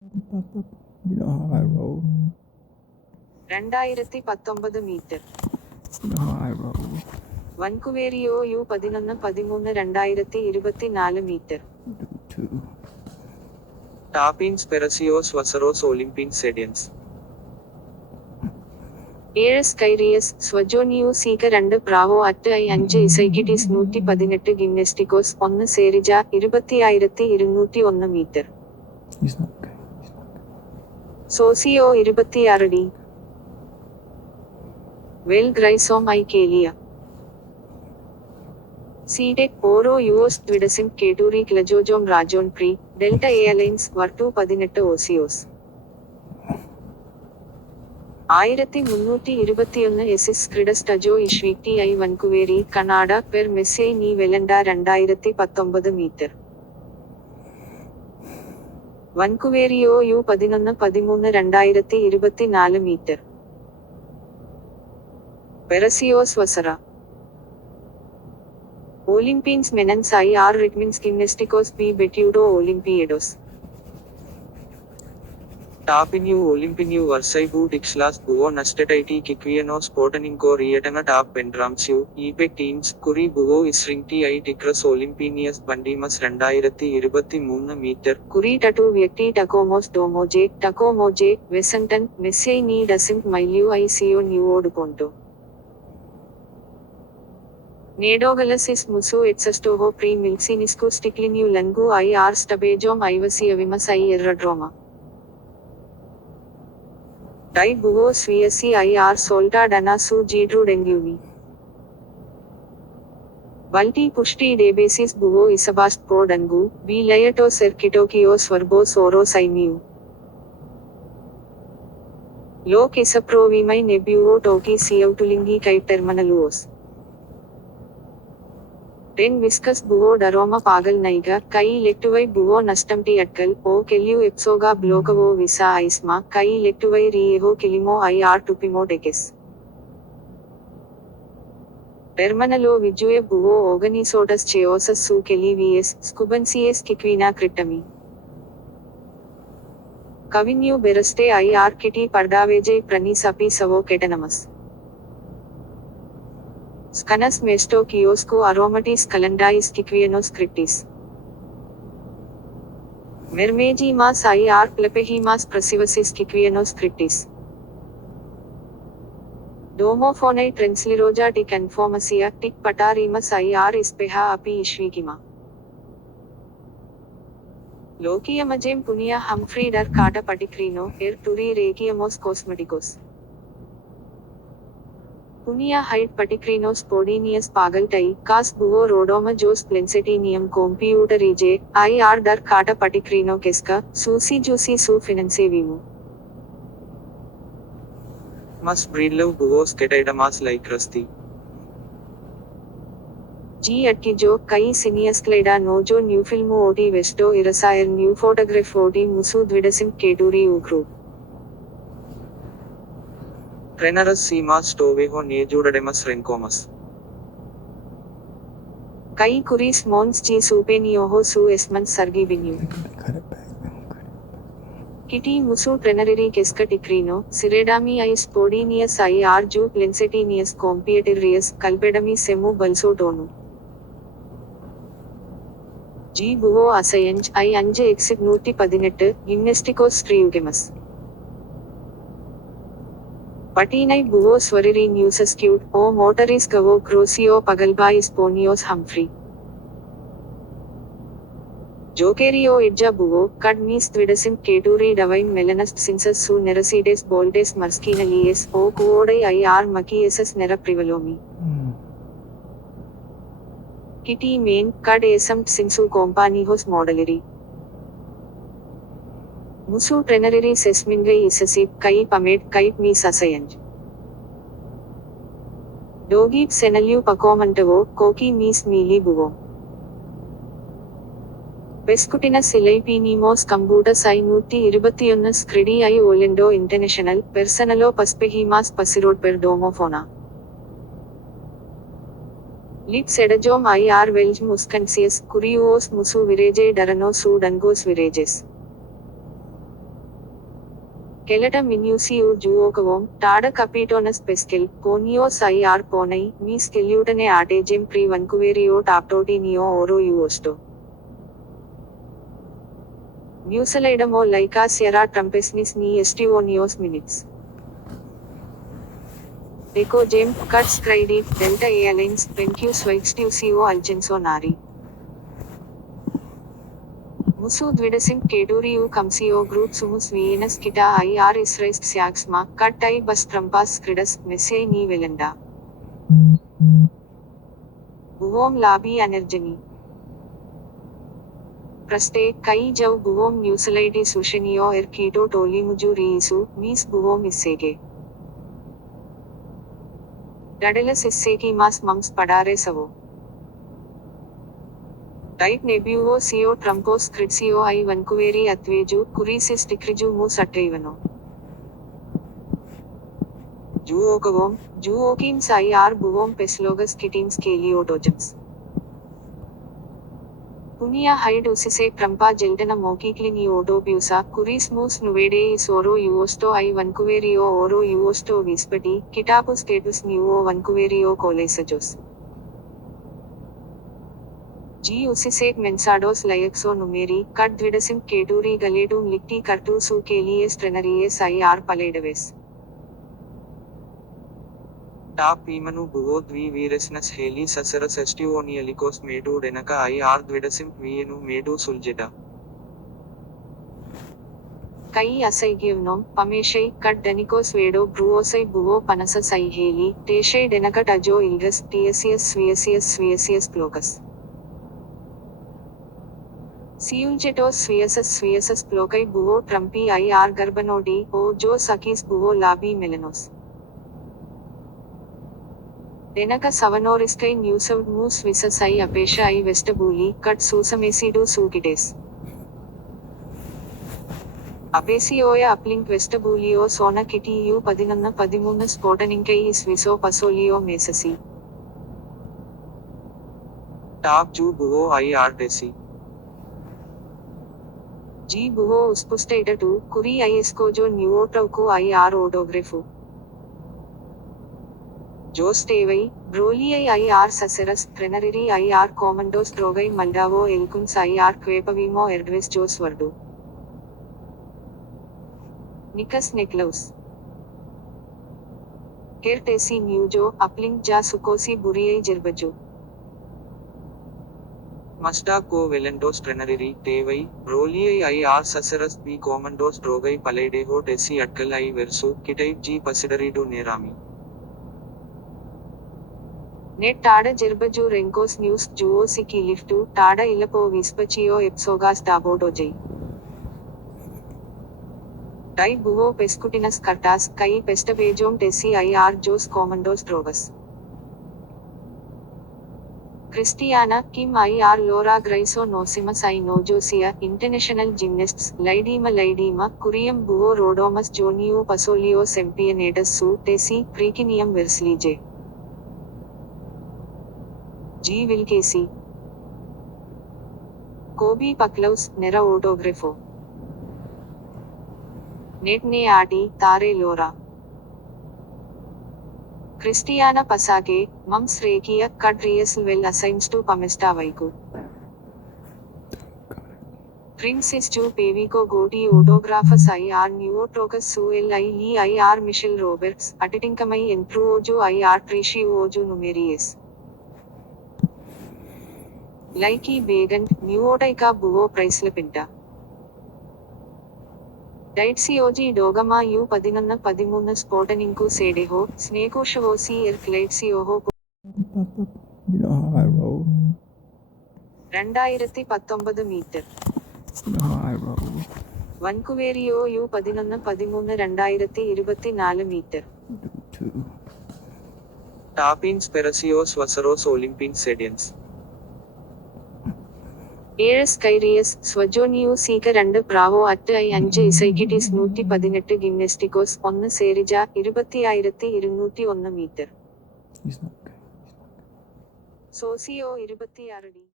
You know how I roll. 2019 metre. You know how I roll. വൻകുവേരിയോ U11-13 2024 metre. Two. Tapins Perseos Vasaros Olympian Sedians. 7 സ്കൈറിയസ് സ്വജോനിയോ സീക 2 പ്രാവോ അറ്റ് ഐ 5 ഇസൈക്കിറ്റീസ് 118 ഗിംനസ്റ്റിക്കോസ് 1 സേരിജ 20201 മീറ്റർ. He's not okay. സോസിയോ 26 ഡി. വെൽ ഗ്രൈസോം ഐ കേലിയ. സീഡെക് ഓരോ യുഎസ് ട്വിഡസിം കേട്ടൂറി ക്ലജോജോം രാജോൺ പ്രീ ഡെൽറ്റ എയർലൈൻസ് വർട്ടു 18 ഓസിയോസ് 1321 എസിസ് ക്രിഡസ് ടജോ ഇഷ്വിറ്റി ഐ വൻകുവേരി കനാഡ പെർ മെസ്സേ നീ വെലണ്ട 2019 മീറ്റർ. വൻകുവേരിയോ U11-13 2024 മീറ്റർ. പെരസിയോസ് വസറ. Olympians menens I R Ritmins Gymnasticos P Betudo Olympiados. Tapinu Olympinu Versaibu Dixlas Buo Nastetiti Kikviano Sportaninko Rietana Tap Pendramsu, Epec Teams, Kuri Buo Isringti I Ticras Olympinius Bandimas 2023 meter. Kuri Tatu Vyakti Tacomos Domoje, Tacomoje, Wessenton, Messai Ni Dasim Miliu I Sio New Ponto. Nedogalassis musu etsastoho pre milsinisku sticliniu langu I R stabejom ivasiavimas I erradroma. Dai buvo sviasi I R solta danasu jidru dengiumi. Balti pushti debasis buvo isabast po dangu, B layato serkitokio swarbo soro saimiu. Lok isaprovimai nebuo toki siautulingi kai terminaluos. Ten viscus buo daroma pagal naiga, kai lectuvai buo nastamti atkal, o keliu epsoga blokavo visa isma, kai lectuvai rieho kilimo I R tupimo dekes. Terminalo vijue buo organisotas cheosas su keli vs, scubensies kikvina cryptami. Kavinu beraste I R kitty pardaveje pranisapi savo ketanamas. Scanas mesto kiosco aromatis calendais kikvianos cryptis. Mermegimas I R plepehimas prasivasis kikvianos cryptis. Domophonae transliroja tic conformacia tic patarimas I R ispeha api ishvigima. Lokiamajem punia Humphrey dar kata patikrino, er turi regiamos cosmeticos. Punia height paticrinos podinius pagaltai, cas buo rodoma jos plensitinium computerige, I R dar kata paticrino kesca, susi jusi su financevimu. Mas breedlove buos ketaidamas like rusty. G atkijo, kai siniascleda nojo new filmu oti vesto irasair new photograph oti musu dvidasim keturi ugru. Trenerus Simas Toveho Nejudademas Rencomas. Kai kuris mons G supenioho su esman sargibinu. Cut it back. Kitty musu trenariri kesca ticrino, siredami I spodinius I R ju plensitinius compieterius, calpedami semu balso tonu. G buo asayanj I anje exit 118, gymnasticos triugemas. Patinai buo swariri newsas cute, o motoris gavo crosio pagalbais ponios Humphrey. Jokerio idja buo, cad mis twidasim keturi davine melanast sinsus su nerasides boldes marskinalies, o kuodai I R makiesas nera privalomi. Kitty main, cad esamt sinsu companihos modeleri. Musu trenariri sesmingai isasip, kai pamed, kait mis asayanj. Dogip senaliu pacomantavo, koki mis mili buvo. Pescutina Silaipinimos Cambutas I 121 Scridi I Olendo International, Personalo Paspehimas Pasirod per Domofona. Lips Edajom I R Welj Muscansius, Curios Musu Virege Darano Su Dangos Virages. Keleta minusiu juocavom, tada capitonus peskel, ponios ir ponai, mis kelutane atagem pre vancuverio taptotinio oro uosto. Musalidamo laika sierra trumpesnis ni estivonios minutes. Eco gem, cuts credit, Delta Airlines, pencu swixtucio algenso nari. Musu Dvidasim Keduriu Kamsio Group Sumus Vienas Kita IR Israist Siaxma, Cut I Bus Trumpas Cridas, Messe Ni Velenda. Buvom Labi Energeni. Praste, Kai Jav Buvom Musalidi Sushanio Erkito Tolimuju Riisu, Mis Buvom Issege. Dadelas Isseki Mas Mums Padare Savo. Type Nebuvo CO Trumpos Critsio I Vancouvery Atveju, Curisis Ticriju Mus Atrevano. Juocavom, Juokims IR Buvom Peslogas Kitins Caliotogems. Punia Hide Usise Trumpa Geltana Mokiclini Otopusa, Curis Mus Nuvede is Oro Uosto I Vancouverio Oro Uosto Vispati, Kitapus Status Nuo Vancouverio Colesajos. G. Usisek mensados Liaxo numeri, Cut Dvidasim Keduri Galetum Licti Curtu Su Kelies Trenaries IR Paledaves. టాప్ ఈమను బువో ద్వి వీరెస్నస్ హేలీ ససరస్ ఎస్టివోనియలికోస్ మేడు డెనక ఐఆర్ ద్విడసిం వీయను మేడు సుల్జెట. Kai Asaigievnom, Pameshai, Cut Danikos Vedo Bruosai Buvo Panasa Sai Heli, Teshai Denakat Ajo Ilgas, Tiesius Plocus. Siuljetos Sviasas Plokai Buvo Trumpi IR Garbanodi, O Jo Sakis Buvo Labi Melanos. Denaka Savanoriskai Newsov Mus Visas I Apesha I Vestabuli, Cut Susamesidu Sukites. Apesioya uplink Vestabulio Sona Kitty U Padinana Padimuna Spotaninkai is Viso Pasolio Mesasi. టాప్ జూ బువో ఐఆర్ డెసి. G. Buvo Uspustaita 2, Kuri Iescojo Nuotrauku IR Odographu. Jos Tevai, Broliai IR Saceras, Trenariri IR Commandos Drogai Maldavo Elkuns IR Quepavimo Erdves Jos Vardu. Nikas Neklaus. Kertesi Nujo, Uplink Ja Sukosi Buriai Jerbaju. మస్టా కో వెలెంటోస్ ట్రెనరిరీ టేవై బ్రోలియై ఐఆర్ ససరస్ బి కోమండోస్ డ్రోగై పలైడేహో టెసి అట్కల్ ఐ వెర్సు కిటైప్ జీ పసిడరీడు నేరామి. Net Tada Jerbaju Renkos News Juo Siki Liftu, Tada Ilapo Vispachio Epsogas Dabodojai. Tai Buvo Pescutinas Cartas, Kai Pestabejom Tesi IR Jos Commandos Drogas. Christiana, Kim IR Laura Graiso Nosimas I Nojosia, International Gymnasts, Lydima, Curium Buvo Rodomus Jonio Pasolio Sempianatus Su, Tesi, Precinium Verslije. G. Vilkesi. Kobe Paklaus, Nera Autographo. Net Ne Adi, Tare Laura. Christiana Pasake, Mums Rekia, Cut Riesel well assigns to Pamesta Vaiku. Princess Ju Pevico Goti Autographus IR Nuotrocus Suel I Lee IR Michelle Roberts, Atitinkamai Entruoju IR Trishi Oju Numeries. Laiki Begant, Nuotaika Buvo Pricelapinta. Daitsioji Dogama U Padinana Padimuna Spotaninku Sedeho, Snekoshovosi Erklaitsioho. You know how I roll. 2019 meter. You know how I roll. Vancouverio U Padinana Padimuna 2024 meter. Two. టాప్ ఇన్స్పెరసియోస్ వసరోస్ ఒలింపిన్ సెడియన్స్. Eres Kyrius, Swajoniu Seeker and Bravo at I and J Psychitis Nuti Padinette Gymnasticos on the Serija, Iribati Irati Irunuti on the meter. He's not good. Socio Iribati Aradi.